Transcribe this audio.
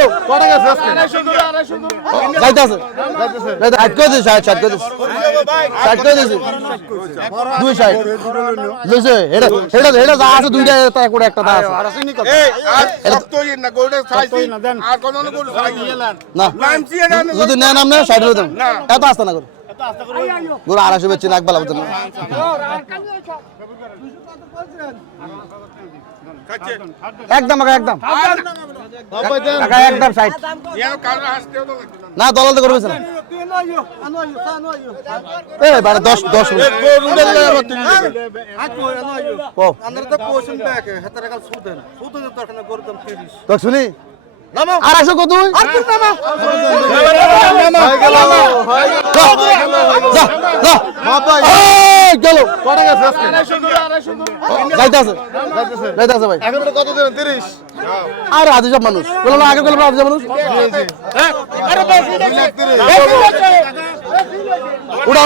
গেল কটা গেছে আজকে? যাইতাছে ষাট করে দিছি ষাট করে দিছি ষাট করে দিছি 260 লইছে এটা যা আছে দুইটা তা করে একটা তা আছে না যদি নেন আপনি 60 দেন এত আস্তে না করুন গরু 250 বেচছি না একবেলা বুঝছেন একদম একদম একদম 60 না দলাল তো করবে না এই বারে 10 তো শুনি 250 কত গেল কটা গেছে আজকে? যাইতাছে ভাই কত দেবেন? 30। আর আজ সব মানুষ বলো না আগে বলো আজ মানুষ উড়া